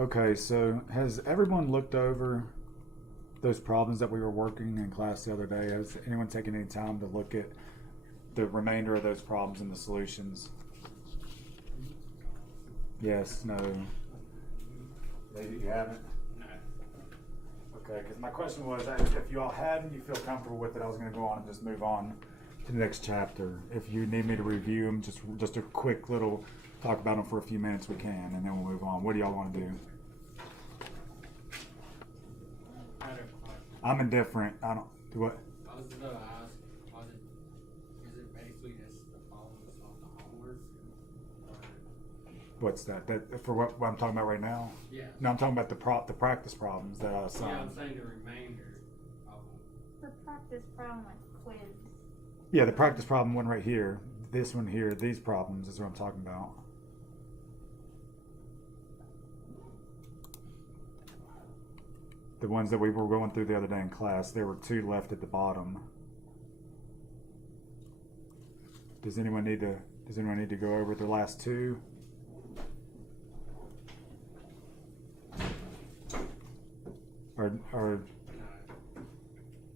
Okay, so has everyone looked over those problems that we were working in class the other day? Has anyone taken any time to look at the remainder of those problems and the solutions? Yes, no. Maybe you haven't. Okay, because my question was, if you all had and you feel comfortable with it, I was going to go on and just move on to the next chapter. If you need me to review them, just a quick little talk about them for a few minutes, we can, and then we'll move on. What do y'all want to do? I'm indifferent. I don't do what. I was gonna ask, is it basically just the problems on the homework? What's that? That for what I'm talking about right now? Yeah. No, I'm talking about the practice problems that I assigned. Yeah, I'm saying the remainder of them. The practice problem with quiz. Yeah, the practice problem one right here. This one here. These problems is what I'm talking about. The ones that we were going through the other day in class, there were two left at the bottom. Does anyone need to go over the last two? Or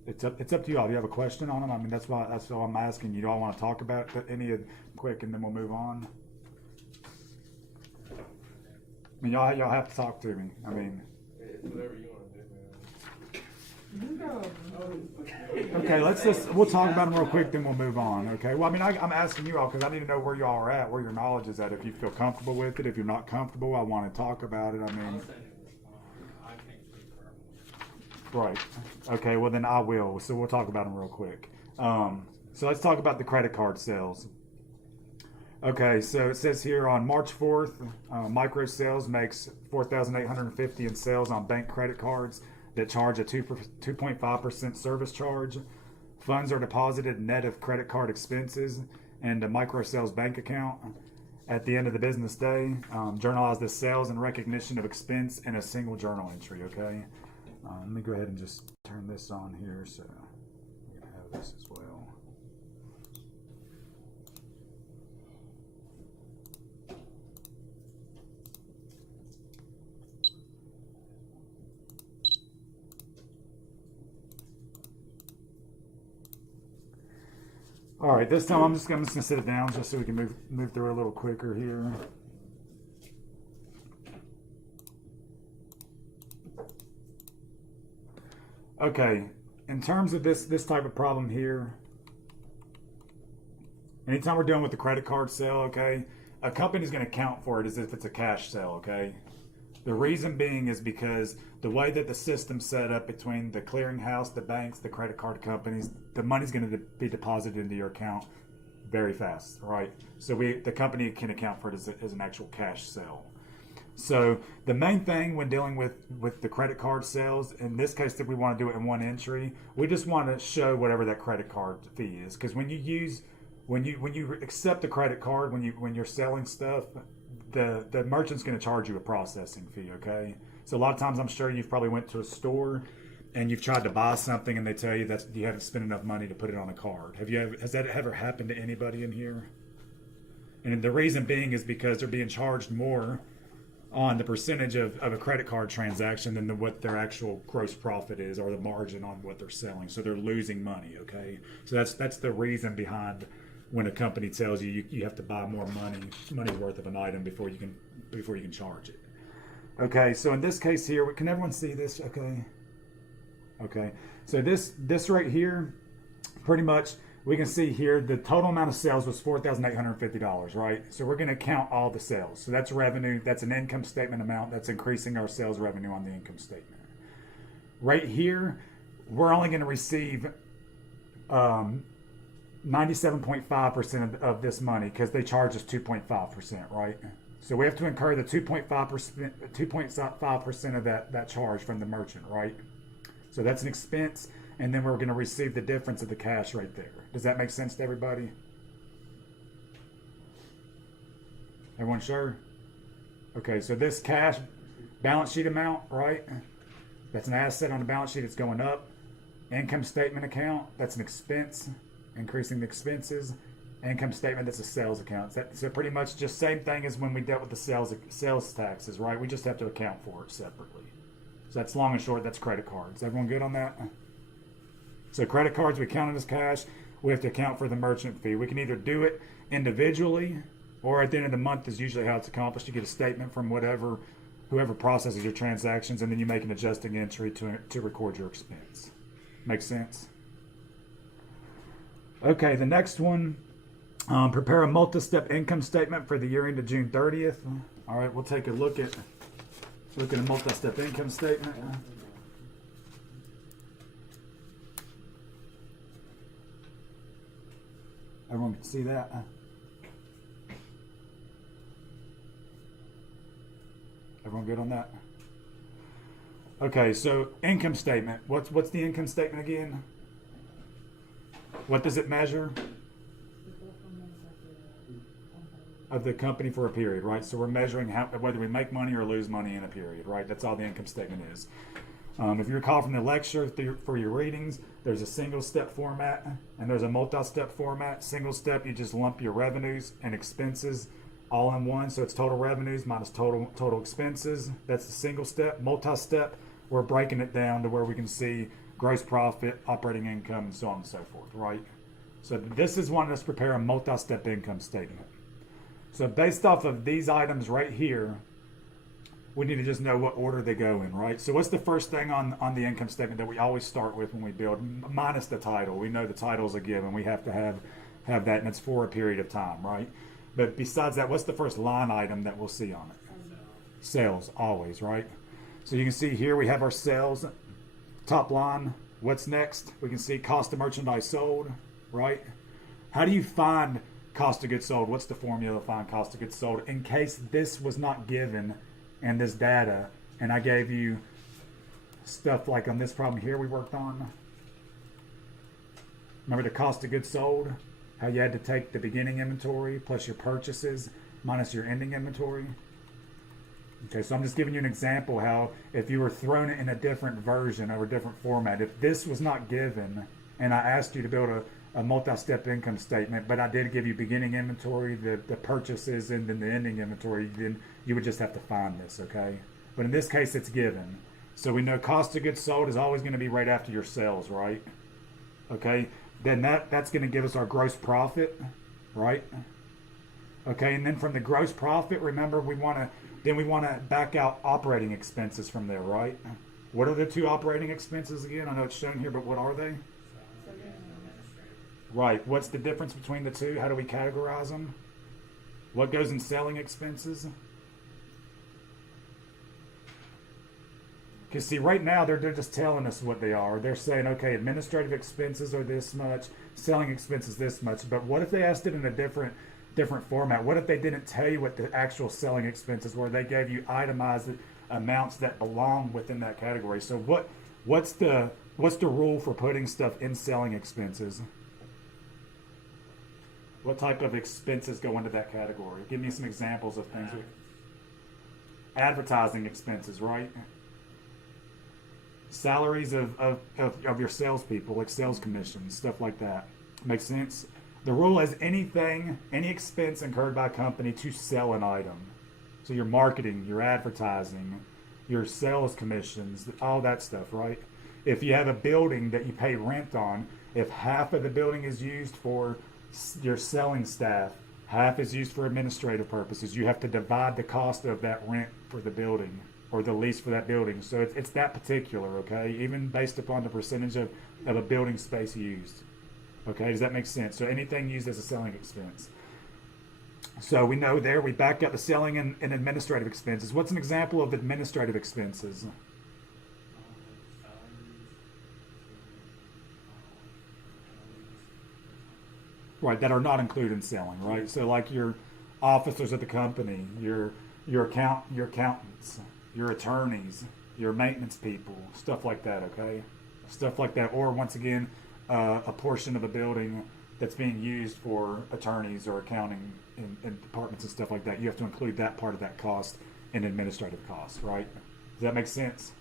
it's up to you all. Do you have a question on them? I mean, that's all I'm asking. You don't want to talk about any of quick, and then we'll move on. I mean, y'all have to talk to me. I mean, It's whatever you want to do, okay, we'll talk about them real quick, then we'll move on. Okay. Well, I mean, I'm asking you all because I need to know where y'all are at, where your knowledge is at. If you feel comfortable with it, if you're not comfortable, I want to talk about it. I I mean, was saying it was fine. I can't speak for everyone. right. Okay. Well, then I will. So we'll talk about them real quick. So let's talk about the credit card sales. Okay, so it says here on March 4th, Micro Sales makes $4,850 in sales on bank credit cards that charge a 2.5% service charge. Funds are deposited net of credit card expenses and a Micro Sales bank account. At the end of the business day, journalize the sales in recognition of expense in a single journal entry, okay? Let me go ahead and just turn this on here so we can have this as well. All right, this time I'm just gonna sit it down just so we can move through it a little quicker here. Okay, in terms of this type of problem here, anytime we're dealing with the credit card sale, okay, a company's gonna account for it as if it's a cash sale, okay? The reason being is because the way that the system's set up between the clearinghouse, the banks, the credit card companies, the money's going to be deposited into your account very fast, right? So the company can account for it as an actual cash sale. So the main thing when dealing with the credit card sales, in this case that we want to do it in one entry, we just want to show whatever that credit card fee is. Because when you accept a credit card, when you're selling stuff, the merchant's going to charge you a processing fee, okay? So a lot of times I'm sure you've probably went to a store and you've tried to buy something and they tell you that you haven't spent enough money to put it on a card. Has that ever happened to anybody in here? And the reason being is because they're being charged more on the percentage of a credit card transaction than what their actual gross profit is or the margin on what they're selling. So they're losing money, okay? So that's the reason behind when a company tells you you have to buy more money's worth of an item before you can charge it. Okay, so in this case here, can everyone see this? Okay. So this right here, pretty much we can see here the total amount of sales was $4,850, right? So we're going to count all the sales. So that's revenue. That's an income statement amount. That's increasing our sales revenue on the income statement. Right here, we're only going to receive 97.5% of this money because they charge us 2.5%, right? So we have to incur the 2.5% of that charge from the merchant, right? So that's an expense, and then we're going to receive the difference of the cash right there. Does that make sense to everybody? Everyone sure? Okay, so this cash balance sheet amount, right? That's an asset on the balance sheet. It's going up. Income statement account, that's an expense, increasing the expenses. Income statement, that's a sales account. So pretty much just same thing as when we dealt with the sales taxes, right? We just have to account for it separately. So that's long and short, that's credit cards. Everyone good on that? So credit cards, we count it as cash. We have to account for the merchant fee. We can either do it individually, or at the end of the month is usually how it's accomplished. You get a statement from whoever processes your transactions, and then you make an adjusting entry to record your expense. Make sense? Okay, the next one, prepare a multi-step income statement for the year ended June 30th. All right, we'll take a look at a multi-step income statement. Everyone can see that? Everyone good on that? Okay, so income statement. What's the income statement again? What does it measure? Of the company for a period, right? So we're measuring whether we make money or lose money in a period, right? That's all the income statement is. If you recall from the lecture for your readings, there's a single step format and there's a multi-step format. Single step, you just lump your revenues and expenses all in one. So it's total revenues minus total expenses. That's the single step. Multi-step, we're breaking it down to where we can see gross profit, operating income, and so on and so forth, right? So this is wanting us to prepare a multi-step income statement. So based off of these items right here, we need to just know what order they go in, right? So what's the first thing on the income statement that we always start with when we build, minus the title? We know the title is a given. We have to have that, and it's for a period of time, right? But besides that, what's the first line item that we'll see on it? Sales, always, right? So you can see here we have our sales, top line. What's next? We can see cost of merchandise sold, right? How do you find cost of goods sold? What's the formula to find cost of goods sold? In case this was not given in this data, and I gave you stuff like on this problem here we worked on. Remember the cost of goods sold? How you had to take the beginning inventory plus your purchases minus your ending inventory. Okay, so I'm just giving you an example how if you were thrown it in a different version or a different format, if this was not given and I asked you to build a multi-step income statement, but I did give you beginning inventory, the purchases, and then the ending inventory, then you would just have to find this, okay? But in this case, it's given. So we know cost of goods sold is always going to be right after your sales, right? Okay, then that's going to give us our gross profit, right? Okay, and then from the gross profit, remember we want to back out operating expenses from there, right? What are the two operating expenses again? I know it's shown here, but what are they? Right. What's the difference between the two? How do we categorize them? What goes in selling expenses? Because see, right now they're just telling us what they are. They're saying, okay, administrative expenses are this much, selling expenses this much. But what if they asked it in a different format? What if they didn't tell you what the actual selling expenses were? They gave you itemized amounts that belong within that category. So what's the rule for putting stuff in selling expenses? What type of expenses go into that category? Give me some examples of things. Advertising expenses, right? Salaries of your salespeople, like sales commissions, stuff like that. Makes sense? The rule is any expense incurred by a company to sell an item. So your marketing, your advertising, your sales commissions, all that stuff, right? If you have a building that you pay rent on, if half of the building is used for your selling staff, half is used for administrative purposes, you have to divide the cost of that rent for the building or the lease for that building. So it's that particular, okay? Even based upon the percentage of a building space used. Okay, does that make sense? So anything used as a selling expense. So we know there, we back up the selling and administrative expenses. What's an example of administrative expenses? Right, that are not included in selling, right? So like your officers at the company, your accountants, your attorneys, your maintenance people, stuff like that, okay? Stuff like that. Or once again, a portion of a building that's being used for attorneys or accounting in departments and stuff like that. You have to include that part of that cost in administrative costs, right? Does that make sense?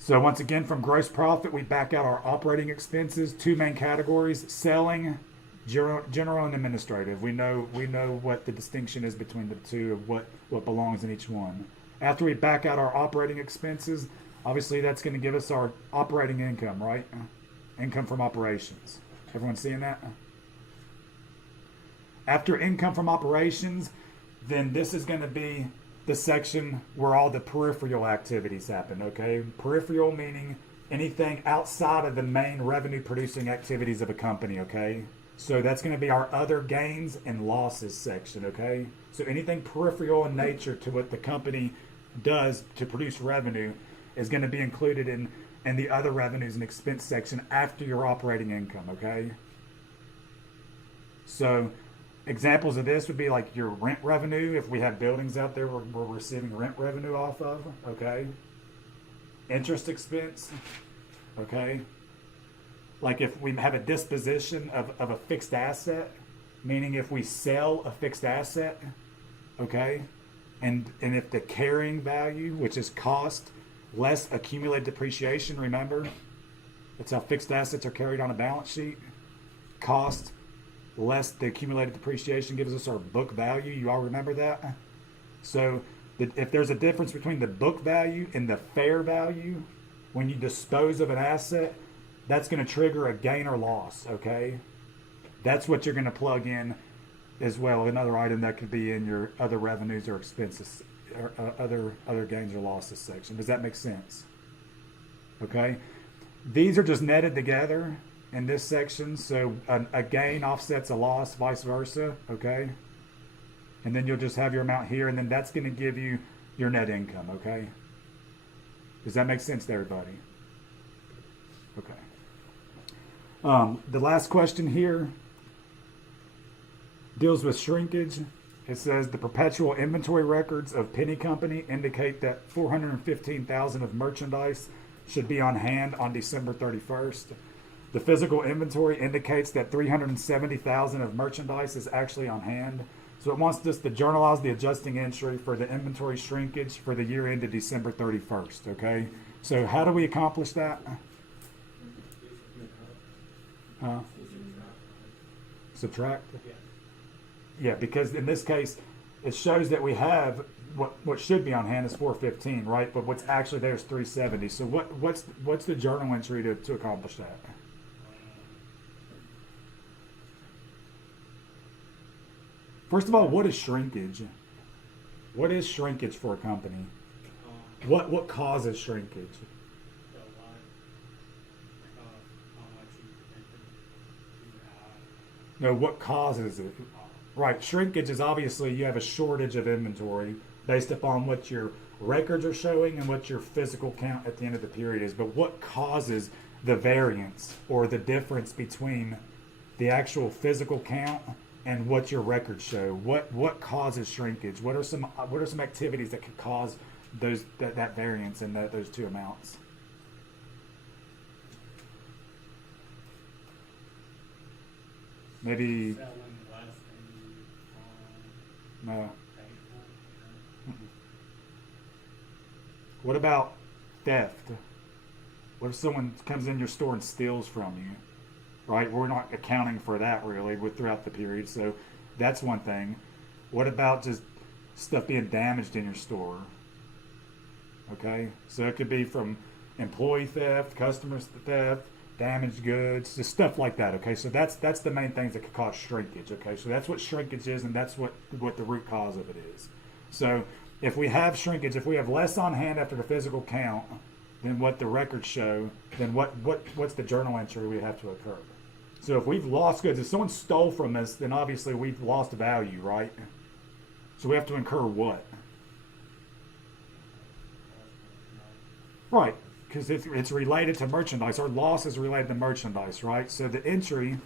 So once again, from gross profit, we back out our operating expenses, two main categories, selling General and administrative. We know what the distinction is between the two of what belongs in each one. After we back out our operating expenses, obviously that's going to give us our operating income, right? Income from operations. Everyone seeing that? After income from operations, then this is going to be the section where all the peripheral activities happen, okay? Peripheral meaning anything outside of the main revenue producing activities of a company, okay? So that's going to be our other gains and losses section, okay? So anything peripheral in nature to what the company does to produce revenue is going to be included in the other revenues and expense section after your operating income, okay? So examples of this would be like your rent revenue. If we have buildings out there we're receiving rent revenue off of, okay? Interest expense, okay? Like if we have a disposition of a fixed asset, meaning if we sell a fixed asset, okay? And if the carrying value, which is cost, less accumulated depreciation, remember? That's how fixed assets are carried on a balance sheet. Cost less the accumulated depreciation gives us our book value. You all remember that? So if there's a difference between the book value and the fair value when you dispose of an asset, that's going to trigger a gain or loss, okay? That's what you're going to plug in as well. Another item that could be in your other revenues or expenses, or other gains or losses section. Does that make sense? Okay? These are just netted together in this section, so a gain offsets a loss, vice versa, okay? And then you'll just have your amount here, and then that's going to give you your net income, okay? Does that make sense to everybody? Okay. The last question here deals with shrinkage. It says the perpetual inventory records of Penny Company indicate that 415,000 of merchandise should be on hand on December 31st. The physical inventory indicates that 370,000 of merchandise is actually on hand. So it wants us to journalize the adjusting entry for the inventory shrinkage for the year ended December 31st, okay? So how do we accomplish that? Subtract? Yeah, because in this case, it shows that we have what should be on hand is 415, right? But what's actually there is 370. So what's the journal entry to accomplish that? First of all, what is shrinkage? What is shrinkage for a company? What causes shrinkage? No, what causes it? Right, shrinkage is obviously you have a shortage of inventory based upon what your records are showing and what your physical count at the end of the period is. But what causes the variance or the difference between the actual physical count and what your records show? What causes shrinkage? What are some activities that could cause that variance in those two amounts? Maybe Selling less than no. paid What about theft? What if someone comes in your store and steals from you? Right? We're not accounting for that really throughout the period, so that's one thing. What about just stuff being damaged in your store? Okay, so it could be from employee theft, customer theft, damaged goods, just stuff like that. Okay, so that's the main things that could cause shrinkage. Okay, so that's what shrinkage is, and that's what the root cause of it is. So if we have shrinkage, if we have less on hand after the physical count than what the records show, then what's the journal entry we have to occur? So if we've lost goods, if someone stole from us, then obviously we've lost value, right? So we have to incur what? Right, because it's related to merchandise. Our loss is related to merchandise, right? So the entry,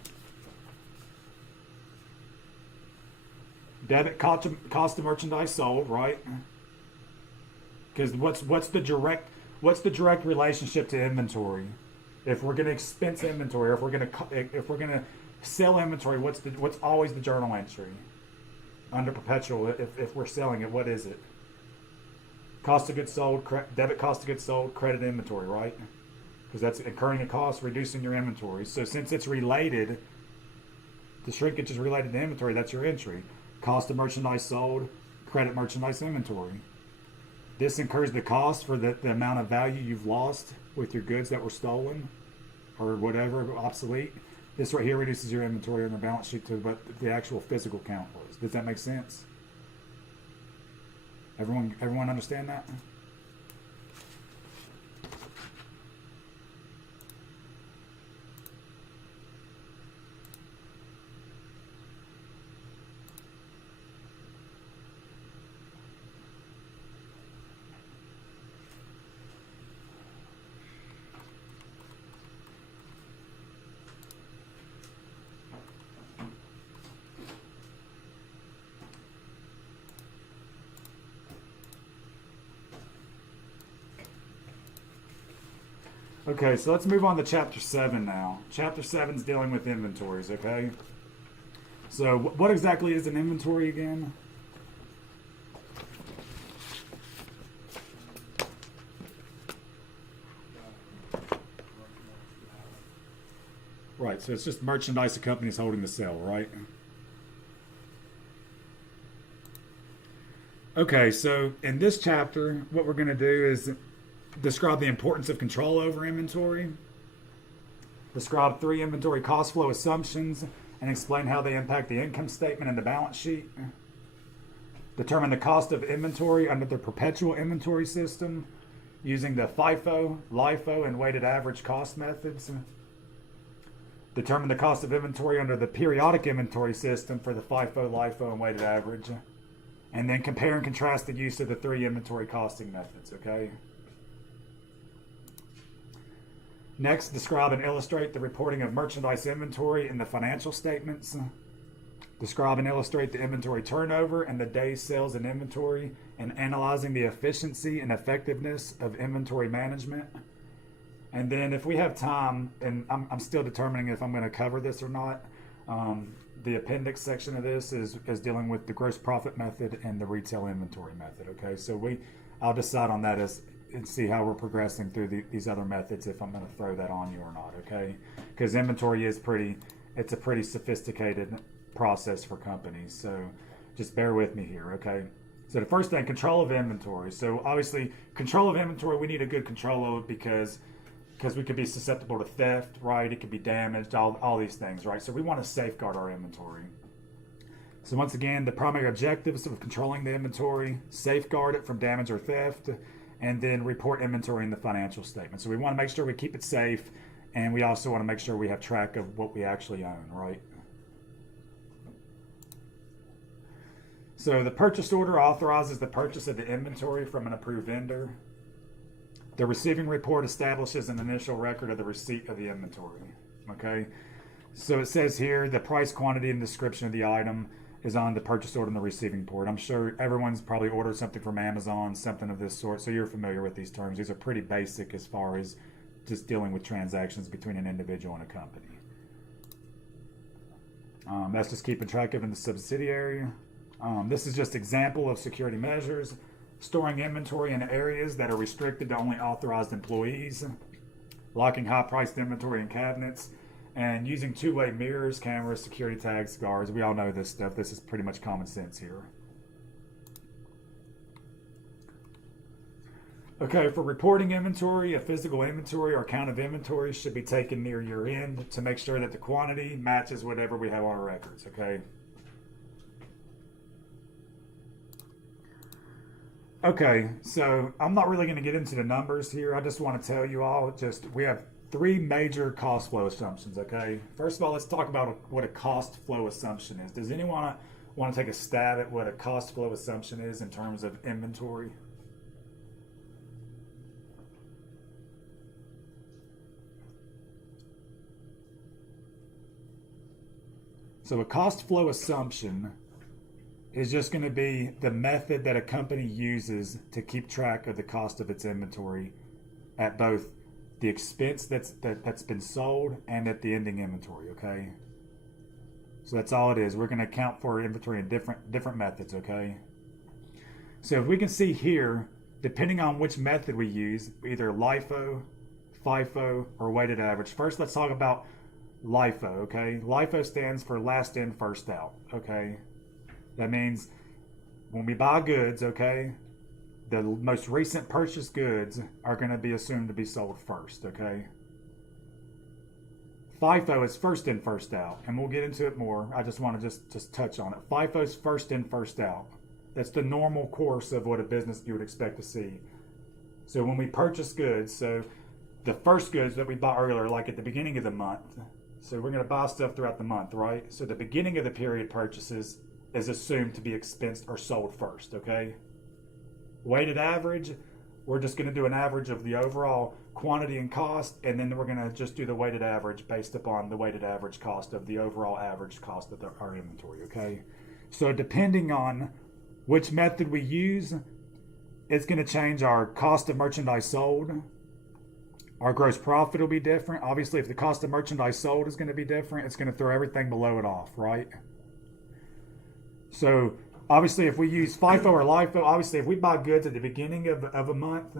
debit cost of merchandise sold, right? Because what's the direct relationship to inventory? If we're going to expense inventory, or if we're gonna sell inventory, what's always the journal entry under perpetual? If we're selling it, what is it? Cost of goods sold, debit cost of goods sold, credit inventory, right? Because that's incurring a cost, reducing your inventory. So since it's related, The shrinkage is related to inventory. That's your entry. Cost of merchandise sold, credit merchandise inventory. This incurs the cost for the amount of value you've lost with your goods that were stolen or whatever, obsolete. This right here reduces your inventory on the balance sheet to what the actual physical count was. Does that make sense? Everyone understand that? Okay, so let's move on to chapter 7 now. Chapter 7 is dealing with inventories, okay? So what exactly is an inventory again? Right, so it's just merchandise a company is holding to sell, right? Okay, so in this chapter, what we're going to do is describe the importance of control over inventory, describe 3 inventory cost flow assumptions, and explain how they impact the income statement and the balance sheet, determine the cost of inventory under the perpetual inventory system using the FIFO, LIFO, and weighted average cost methods, determine the cost of inventory under the periodic inventory system for the FIFO, LIFO, and weighted average, and then compare and contrast the use of the 3 inventory costing methods, okay? Next, describe and illustrate the reporting of merchandise inventory in the financial statements. Describe and illustrate the inventory turnover and the days sales in inventory, and analyzing the efficiency and effectiveness of inventory management. And then if we have time, and I'm still determining if I'm going to cover this or not, the appendix section of this is dealing with the gross profit method and the retail inventory method, okay? So I'll decide on that and see how we're progressing through these other methods, if I'm going to throw that on you or not, okay? Because inventory is it's a pretty sophisticated process for companies, so just bear with me here, okay? So the first thing, control of inventory. So obviously, control of inventory, we need a good control of it because we could be susceptible to theft, right? It could be damaged, all these things, right? So we want to safeguard our inventory. So once again, the primary objectives of controlling the inventory: safeguard it from damage or theft, and then report inventory in the financial statement. So we want to make sure we keep it safe, and we also want to make sure we have track of what we actually own, right? So the purchase order authorizes the purchase of the inventory from an approved vendor. The receiving report establishes an initial record of the receipt of the inventory, okay? So it says here the price, quantity, and description of the item is on the purchase order and the receiving report. I'm sure everyone's probably ordered something from Amazon, something of this sort, so you're familiar with these terms. These are pretty basic as far as just dealing with transactions between an individual and a company. That's just keeping track of in the subsidiary. This is just example of security measures: storing inventory in areas that are restricted to only authorized employees, locking high-priced inventory in cabinets, and using two-way mirrors, cameras, security tags, guards. We all know this stuff. This is pretty much common sense here. Okay, for reporting inventory, a physical inventory or count of inventory should be taken near year end to make sure that the quantity matches whatever we have on our records, okay? Okay, so I'm not really going to get into the numbers here. I just want to tell you all, we have 3 major cost flow assumptions, okay? First of all, let's talk about what a cost flow assumption is. Does anyone want to take a stab at what a cost flow assumption is in terms of inventory? So a cost flow assumption is just going to be the method that a company uses to keep track of the cost of its inventory at both the expense that's been sold and at the ending inventory, okay? So that's all it is. We're going to account for inventory in different methods, okay? So if we can see here, depending on which method we use, either LIFO, FIFO, or weighted average. First, let's talk about LIFO, okay? LIFO stands for last in, first out, okay? That means when we buy goods, okay, the most recent purchased goods are going to be assumed to be sold first, okay? FIFO is first in, first out, and we'll get into it more. I just want to just touch on it. FIFO is first in, first out. That's the normal course of what a business you would expect to see. So when we purchase goods, so the first goods that we bought earlier, like at the beginning of the month, so we're going to buy stuff throughout the month, right? So the beginning of the period purchases is assumed to be expensed or sold first, okay? Weighted average, we're just going to do an average of the overall quantity and cost, and then we're going to just do the weighted average based upon the weighted average cost of the overall average cost of our inventory, okay? So depending on which method we use, it's going to change our cost of merchandise sold. Our gross profit will be different. Obviously, if the cost of merchandise sold is going to be different, it's going to throw everything below it off, right? So obviously, if we use FIFO or LIFO, obviously, if we buy goods at the beginning of a month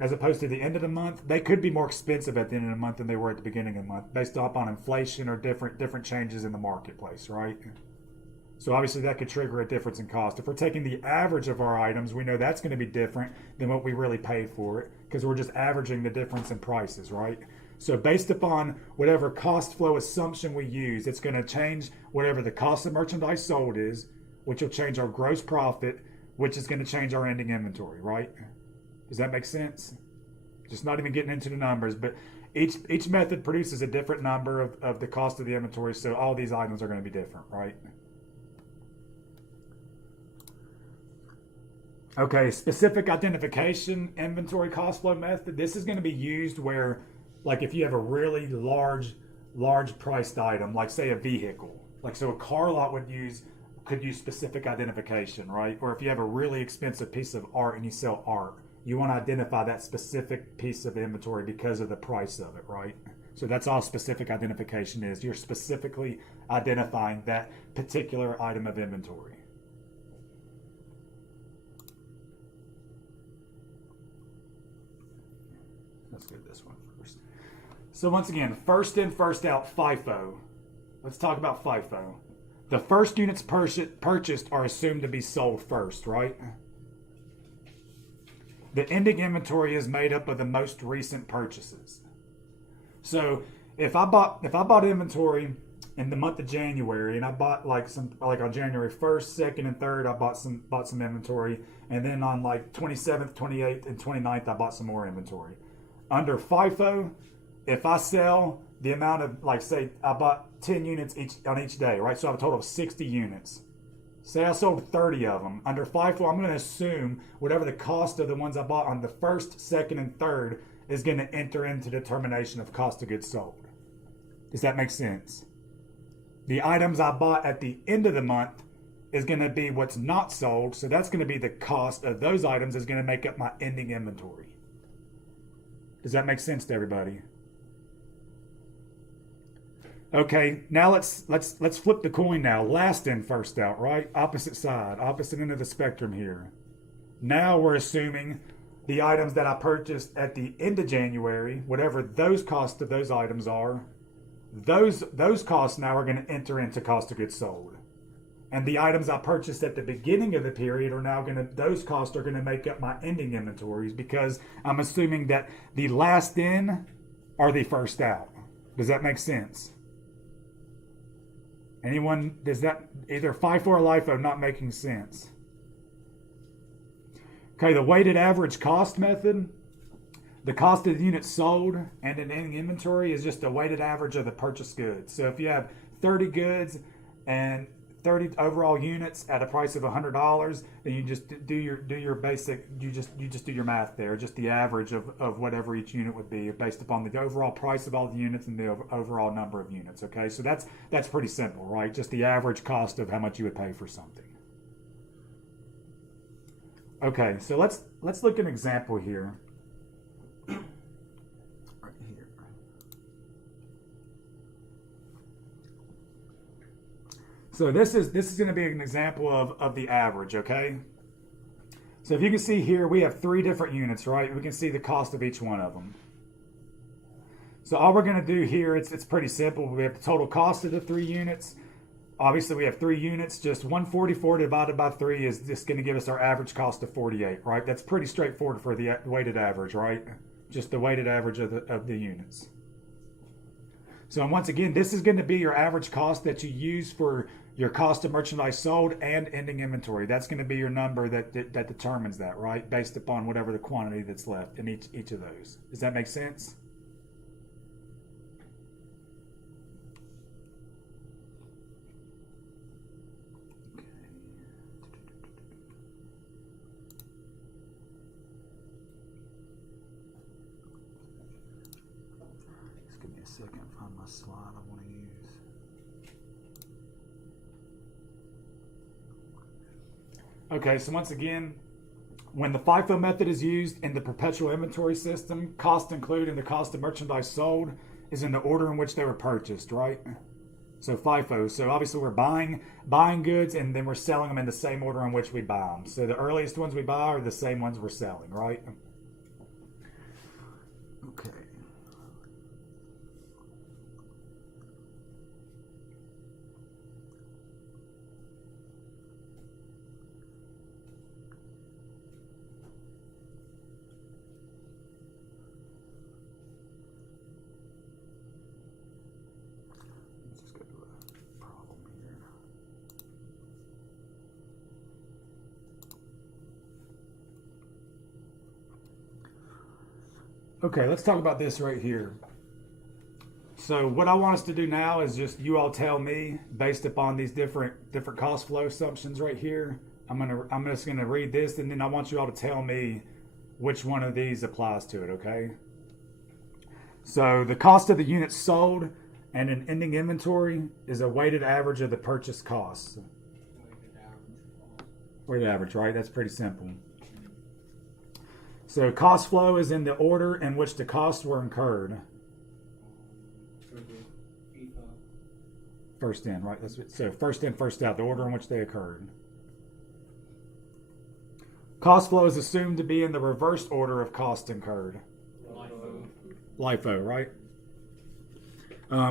as opposed to the end of the month, they could be more expensive at the end of the month than they were at the beginning of the month based upon inflation or different changes in the marketplace, right? So obviously that could trigger a difference in cost. If we're taking the average of our items, we know that's going to be different than what we really paid for it because we're just averaging the difference in prices, right? So based upon whatever cost flow assumption we use, it's going to change whatever the cost of merchandise sold is, which will change our gross profit, which is going to change our ending inventory, right? Does that make sense? Just not even getting into the numbers, but each method produces a different number of the cost of the inventory, so all these items are going to be different, right? Okay, specific identification inventory cost flow method. This is going to be used where, like if you have a really large priced item, like say a vehicle, like so a car lot could use specific identification, right? Or if you have a really expensive piece of art and you sell art, you want to identify that specific piece of inventory because of the price of it, right? So that's all specific identification is. You're specifically identifying that particular item of inventory. Let's do this one first. So once again, first in, first out, FIFO. Let's talk about FIFO. The first units purchased are assumed to be sold first, right? The ending inventory is made up of the most recent purchases. So if I bought inventory in the month of January, and I bought like on January 1st, 2nd, and 3rd, I bought some inventory, and then on like 27th, 28th, and 29th, I bought some more inventory. Under FIFO, if I sell the amount of, like say I bought 10 units on each day, right? So I have a total of 60 units. Say I sold 30 of them. Under FIFO, I'm going to assume whatever the cost of the ones I bought on the 1st, 2nd, and 3rd is going to enter into determination of cost of goods sold. Does that make sense? The items I bought at the end of the month is going to be what's not sold. So that's going to be the cost of those items is going to make up my ending inventory. Does that make sense to everybody? Okay, now let's flip the coin now. Last in, first out, right? Opposite side, opposite end of the spectrum here. Now we're assuming the items that I purchased at the end of January, whatever those costs of those items are, those costs now are going to enter into cost of goods sold. And the items I purchased at the beginning of the period are now those costs are going to make up my ending inventories because I'm assuming that the last in are the first out. Does that make sense? Anyone, does that either FIFO or LIFO not making sense? Okay, the weighted average cost method. The cost of the units sold and an ending inventory is just a weighted average of the purchased goods. So if you have 30 goods and 30 overall units at a price of $100, then you just do your basic, you just do your math there, just the average of whatever each unit would be based upon the overall price of all the units and the overall number of units. Okay, so that's pretty simple, right? Just the average cost of how much you would pay for something. Okay, so let's look at an example here. Right here. So this is going to be an example of the average, okay? So if you can see here, we have 3 different units, right? We can see the cost of each one of them. So all we're going to do here, it's pretty simple. We have the total cost of the 3 units. Obviously, we have 3 units. Just 144 divided by 3 is just going to give us our average cost of 48, right? That's pretty straightforward for the weighted average, right? Just the weighted average of the units. So once again, this is going to be your average cost that you use for your cost of merchandise sold and ending inventory. That's going to be your number that determines that, right? Based upon whatever the quantity that's left in each of those. Does that make sense? Just give me a second, find my slide I want to use. Okay, so once again, when the FIFO method is used in the perpetual inventory system, cost included in the cost of merchandise sold is in the order in which they were purchased, right? So FIFO. So obviously we're buying goods and then we're selling them in the same order in which we buy them. So the earliest ones we buy are the same ones we're selling, right? Okay. Let's just go to a problem here. Okay, let's talk about this right here. So what I want us to do now is just you all tell me based upon these different cost flow assumptions right here. I'm just gonna read this and then I want you all to tell me which one of these applies to it, okay? So the cost of the units sold and an ending inventory is a weighted average of the purchase costs. Weighted average, right? That's pretty simple. So cost flow is in the order in which the costs were incurred. First in, right? So first in, first out, the order in which they occurred. Cost flow is assumed to be in the reverse order of cost incurred. LIFO, right?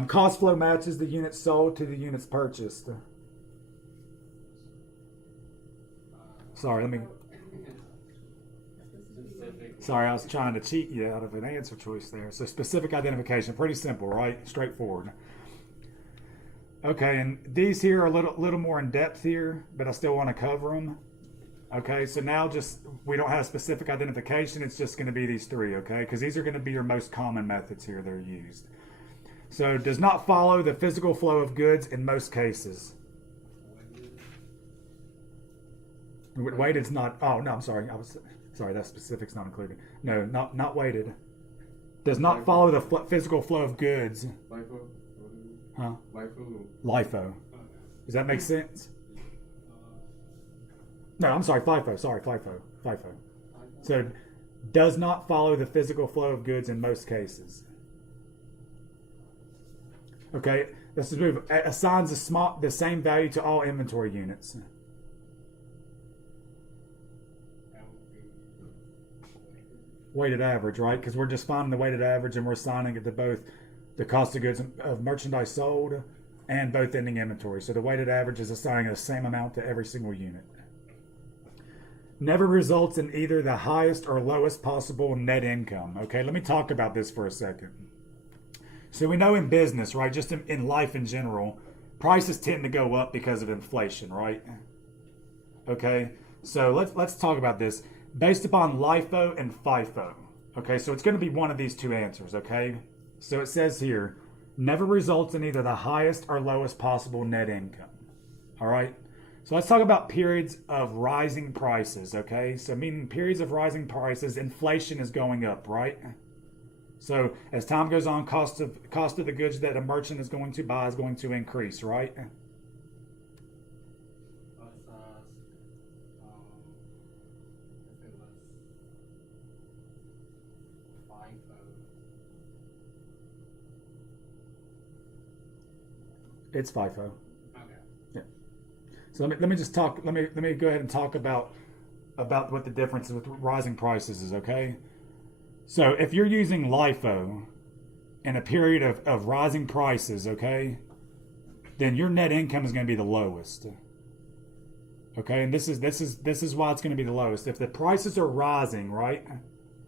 Cost flow matches the units sold to the units purchased. Sorry, I was trying to cheat you out of an answer choice there. So specific identification, pretty simple, right? Straightforward. Okay, and these here are a little more in depth here, but I still want to cover them. Okay, so now we don't have specific identification. It's just going to be these 3, okay? Because these are going to be your most common methods here that are used. So does not follow the physical flow of goods in most cases. Weighted's not. Oh no, I'm sorry. Sorry, that specific's not included. No, not weighted. Does not follow the physical flow of goods. LIFO? Huh? LIFO? LIFO. Does that make sense? No, I'm sorry, FIFO. Sorry, FIFO. So, does not follow the physical flow of goods in most cases. Okay, let's just move. Assigns the same value to all inventory units. Weighted average, right? Because we're just finding the weighted average and we're assigning it to both the cost of goods of merchandise sold and both ending inventory. So the weighted average is assigning the same amount to every single unit. Never results in either the highest or lowest possible net income. Okay, let me talk about this for a second. So we know in business, right, just in life in general, prices tend to go up because of inflation, right? Okay, so let's talk about this based upon LIFO and FIFO. Okay, so it's going to be one of these 2 answers, okay? So it says here, never results in either the highest or lowest possible net income. All right? So let's talk about periods of rising prices, okay? So meaning periods of rising prices, inflation is going up, right? So as time goes on, cost of the goods that a merchant is going to buy is going to increase, right? It's FIFO. Okay. Yeah. So let me just talk. Let me go ahead and talk about what the difference with rising prices is. Okay. So if you're using LIFO in a period of rising prices, okay, then your net income is going to be the lowest. Okay, and this is why it's going to be the lowest. If the prices are rising, right,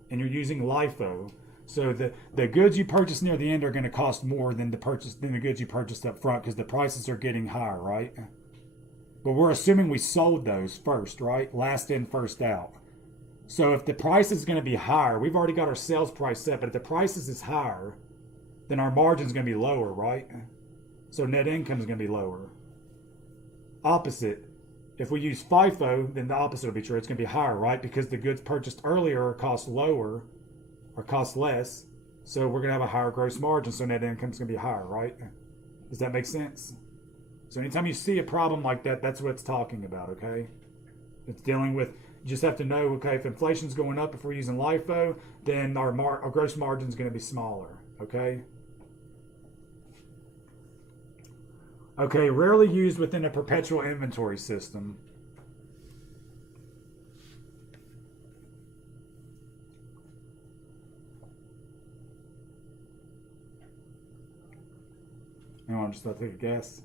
and you're using LIFO, so the goods you purchase near the end are going to cost more than the goods you purchased up front because the prices are getting higher, right? But we're assuming we sold those first, right? Last in, first out. So if the price is going to be higher, we've already got our sales price set, but if the prices is higher, then our margin is going to be lower, right? So net income is going to be lower. Opposite. If we use FIFO, then the opposite will be true. It's going to be higher, right? Because the goods purchased earlier cost lower or cost less. So we're going to have a higher gross margin. So net income is going to be higher, right? Does that make sense? So anytime you see a problem like that, that's what it's talking about, okay? It's dealing with, you just have to know, okay, if inflation's going up, if we're using LIFO, then our gross margin is going to be smaller, okay? Okay, rarely used within a perpetual inventory system. Anyone just take a guess?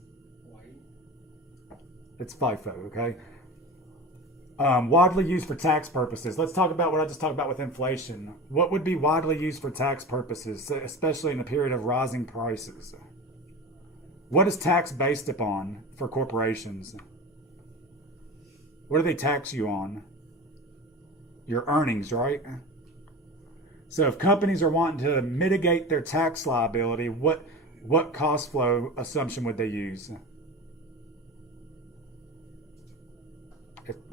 White. It's FIFO, okay? Widely used for tax purposes. Let's talk about what I just talked about with inflation. What would be widely used for tax purposes, especially in a period of rising prices? What is tax based upon for corporations? What do they tax you on? Your earnings, right? So if companies are wanting to mitigate their tax liability, what cost flow assumption would they use?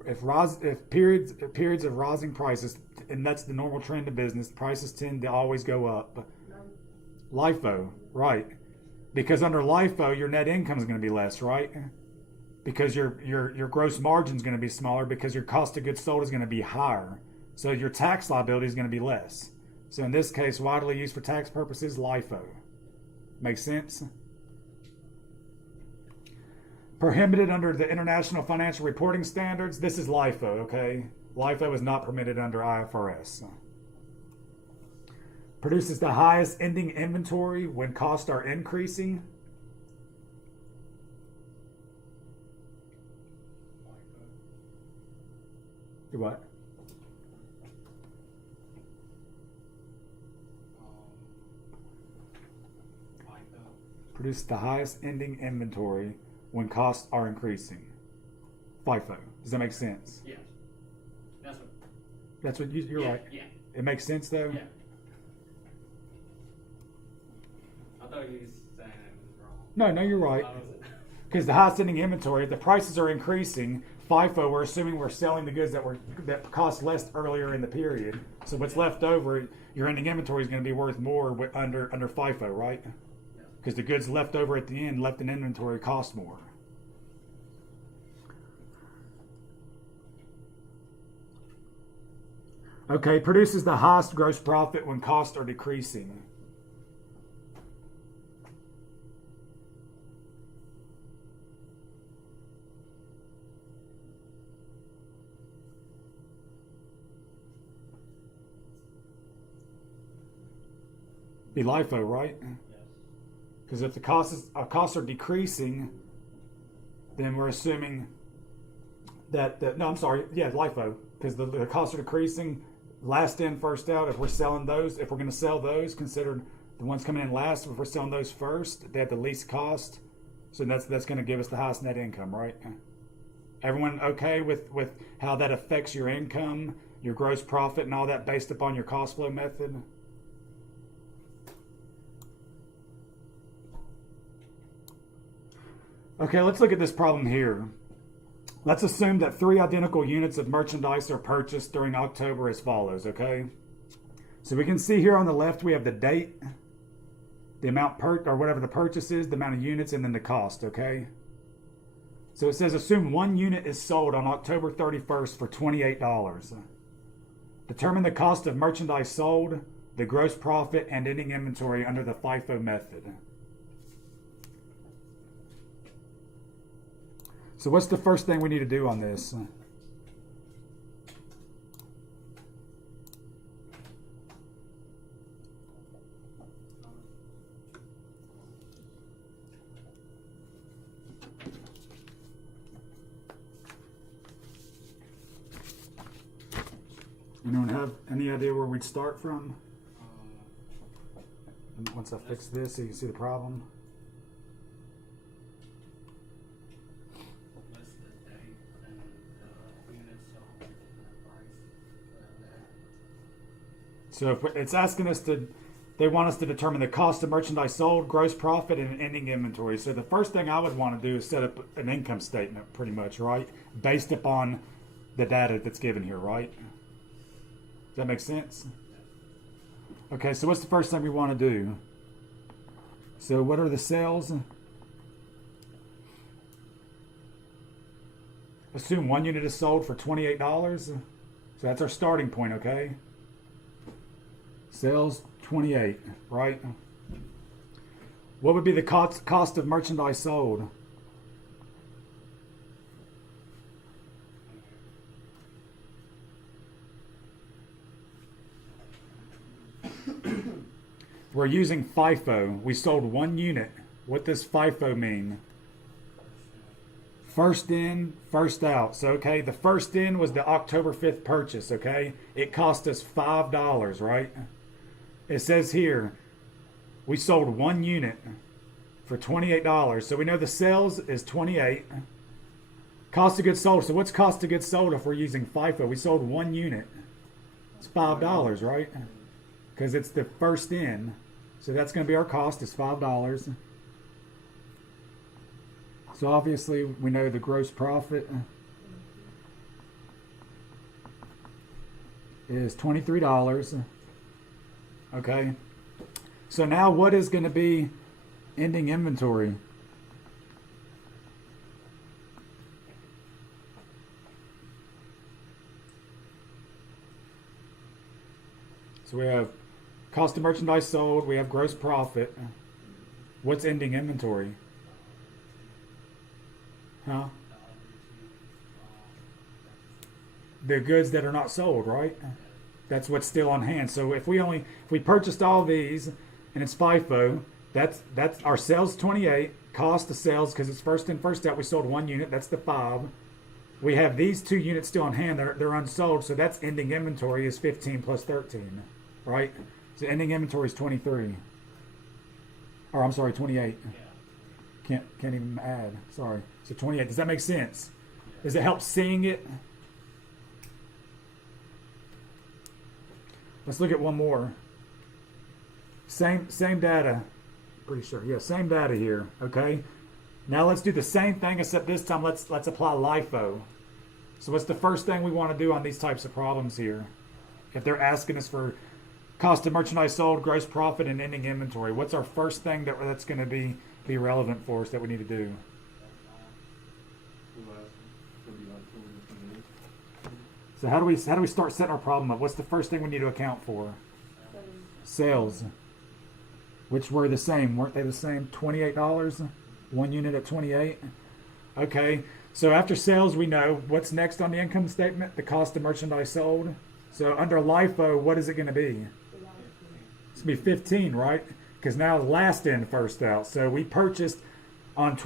If periods of rising prices, and that's the normal trend of business, prices tend to always go up. LIFO, right? Because under LIFO, your net income is going to be less, right? Because your gross margin is going to be smaller because your cost of goods sold is going to be higher. So your tax liability is going to be less. So in this case, widely used for tax purposes, LIFO. Makes sense? Prohibited under the International Financial Reporting Standards. This is LIFO, okay? LIFO is not permitted under IFRS. Produces the highest ending inventory when costs are increasing. Do what? Produce the highest ending inventory when costs are increasing. FIFO. Does that make sense? Yeah. That's what you're right. Yeah. It makes sense though? Yeah. I thought you were saying it was wrong. No, you're right. How was it? Because the highest ending inventory, if the prices are increasing, FIFO, we're assuming we're selling the goods that cost less earlier in the period. So what's left over, your ending inventory is going to be worth more under FIFO, right? Because the goods left over at the end, left in inventory, cost more. Okay, produces the highest gross profit when costs are decreasing. Be LIFO, right? Because if the costs are decreasing, then we're assuming that LIFO. Because the costs are decreasing, last in, first out. If we're selling those, if we're going to sell those, considered the ones coming in last. If we're selling those first, they have the least cost. So that's going to give us the highest net income, right? Everyone okay with how that affects your income, your gross profit, and all that based upon your cost flow method? Okay, let's look at this problem here. Let's assume that 3 identical units of merchandise are purchased during October as follows, okay? So we can see here on the left we have the date, the amount or whatever the purchase is, the amount of units, and then the cost, okay? So it says assume 1 unit is sold on October 31st for $28. Determine the cost of merchandise sold, the gross profit, and ending inventory under the FIFO method. So what's the first thing we need to do on this? Anyone have any idea where we'd start from? Um, And once I fix this, so you can see the problem. list the date and the units sold and the price of that. So if it's asking us to, they want us to determine the cost of merchandise sold, gross profit, and ending inventory. So the first thing I would want to do is set up an income statement, pretty much, right? Based upon the data that's given here, right? Does that make sense? Okay, so what's the first thing we want to do? So what are the sales? Assume one unit is sold for $28. So that's our starting point, okay? Sales 28, right? What would be the cost of merchandise sold? We're using FIFO. We sold one unit. What does FIFO mean? First in, first out. So, okay, the first in was the October 5th purchase, okay? It cost us $5, right? It says here, we sold one unit for $28. So we know the sales is 28. Cost of goods sold. So what's cost of goods sold if we're using FIFO? We sold one unit. It's $5, right? Because it's the first in. So that's going to be our cost is $5. So obviously we know the gross profit is $23. Okay. So now what is going to be ending inventory? So we have cost of merchandise sold, we have gross profit. What's ending inventory? Huh? The goods that are not sold, right? That's what's still on hand. So if we purchased all these and it's FIFO, that's our sales 28, cost of sales because it's first in, first out. We sold one unit, that's the 5. We have these 2 units still on hand, they're unsold, so that's ending inventory is 15 plus 13, right? So ending inventory is 23. Or I'm sorry, 28. Can't even add. Sorry. So 28. Does that make sense? Does it help seeing it? Let's look at one more. Same data. Pretty sure. Yeah, same data here. Okay. Now let's do the same thing, except this time let's apply LIFO. So what's the first thing we want to do on these types of problems here? If they're asking us for cost of merchandise sold, gross profit, and ending inventory, what's our first thing that's going to be relevant for us that we need to do? So how do we start setting our problem up? What's the first thing we need to account for? Sales. Which were the same, weren't they the same? $28, one unit at 28. Okay, so after sales, we know what's next on the income statement, the cost of merchandise sold. So under LIFO, what is it going to be? It's going to be 15, right? Because now last in, first out. So we purchased on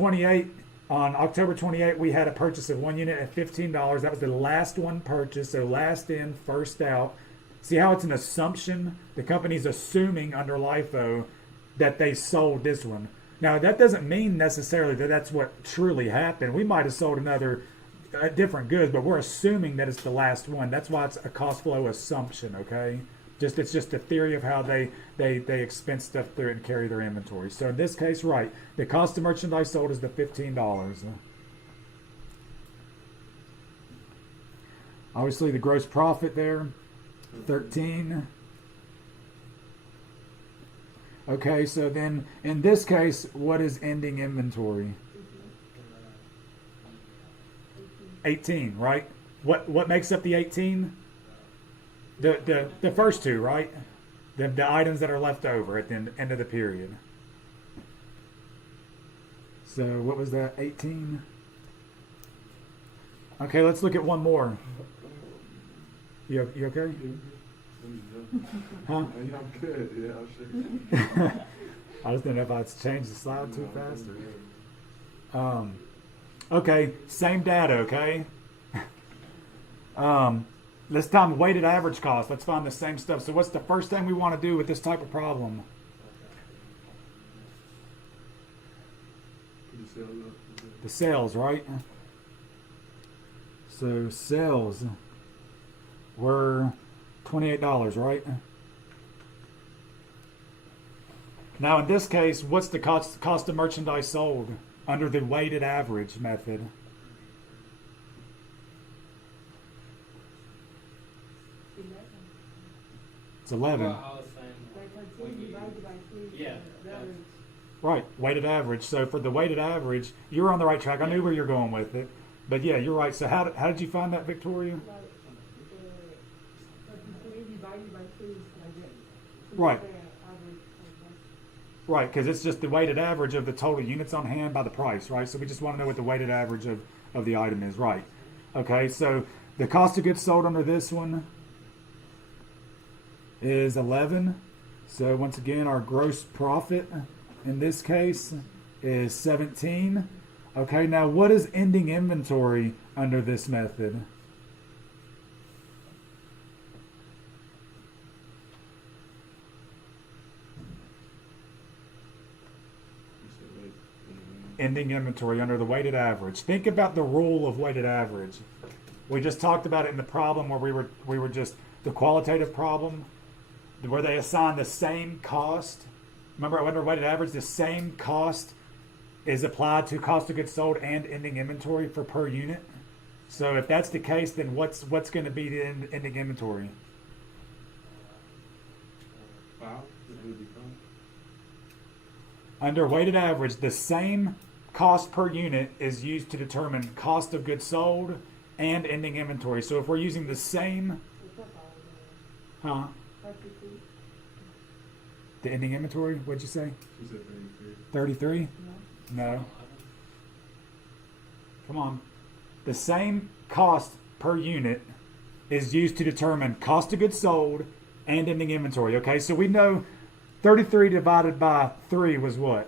October 28, we had a purchase of one unit at $15. That was the last one purchased. So last in, first out. See how it's an assumption? The company's assuming under LIFO that they sold this one. Now, that doesn't mean necessarily that that's what truly happened. We might have sold different goods, but we're assuming that it's the last one. That's why it's a cost flow assumption, okay? It's just a theory of how they expense stuff through and carry their inventory. So in this case, right, the cost of merchandise sold is the $15. Obviously, the gross profit there, 13. Okay, so then in this case, what is ending inventory? 18, right? What makes up the 18? The first two, right? The items that are left over at the end of the period. So what was that? 18. Okay, let's look at one more. You okay? Huh? Yeah, I'm good. Yeah, I'm sure. I just didn't know if I'd changed the slide too fast. Okay, same data, okay? This time, weighted average cost. Let's find the same stuff. So what's the first thing we want to do with this type of problem? Put the sales up. The sales, right? So sales were $28, right? Now in this case, what's the cost of merchandise sold under the weighted average method? It's 11. Well, I was saying, yeah, that's, Right, weighted average. So for the weighted average, you're on the right track. I knew where you're going with it. But yeah, you're right. So how did you find that, Victoria? Right. Right, because it's just the weighted average of the total units on hand by the price, right? So we just want to know what the weighted average of the item is, right? Okay, so the cost of goods sold under this one is 11. So once again, our gross profit in this case is 17. Okay, now what is ending inventory under this method? You said wait. Ending inventory under the weighted average. Think about the rule of weighted average. We just talked about it in the problem where we were just the qualitative problem where they assign the same cost. Remember under weighted average, the same cost is applied to cost of goods sold and ending inventory for per unit. So if that's the case, then what's going to be the ending inventory? 5? It would be 5. Under weighted average, the same cost per unit is used to determine cost of goods sold and ending inventory. So if we're using the same, the ending inventory, what'd you say? She said 33. 33? No. Come on. The same cost per unit is used to determine cost of goods sold and ending inventory. Okay, so we know 33 divided by 3 was what?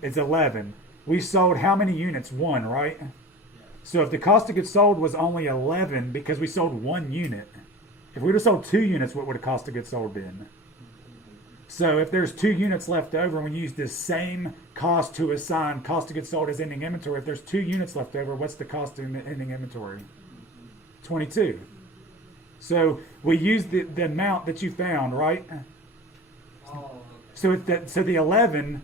It's 11. We sold how many units? 1, right? So if the cost of goods sold was only 11 because we sold 1 unit, if we would have sold 2 units, what would the cost of goods sold been? So if there's 2 units left over and we use this same cost to assign cost of goods sold as ending inventory, if there's 2 units left over, what's the cost of ending inventory? 22. So we use the amount that you found, right? oh, So so the 11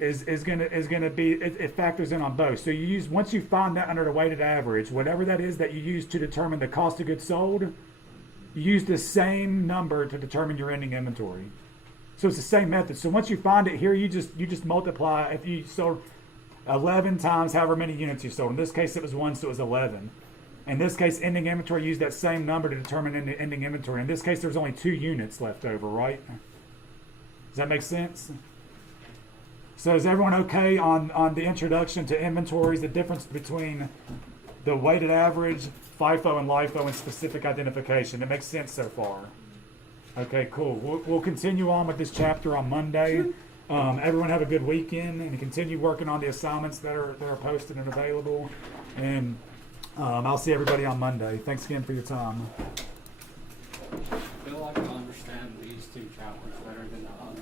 is gonna be it factors in on both. So you use once you find that under the weighted average, whatever that is that you use to determine the cost of goods sold, you use the same number to determine your ending inventory. So it's the same method. So once you find it here, you just multiply. If you sold 11 times however many units you sold. In this case, it was 1, so it was 11. In this case, ending inventory used that same number to determine ending inventory. In this case, there's only 2 units left over, right? Does that make sense? So is everyone okay on the introduction to inventories, the difference between the weighted average, FIFO, and LIFO, and specific identification? It makes sense so far. Okay, cool. We'll continue on with this chapter on Monday. Everyone have a good weekend and continue working on the assignments that are posted and available. And I'll see everybody on Monday. Thanks again for your time.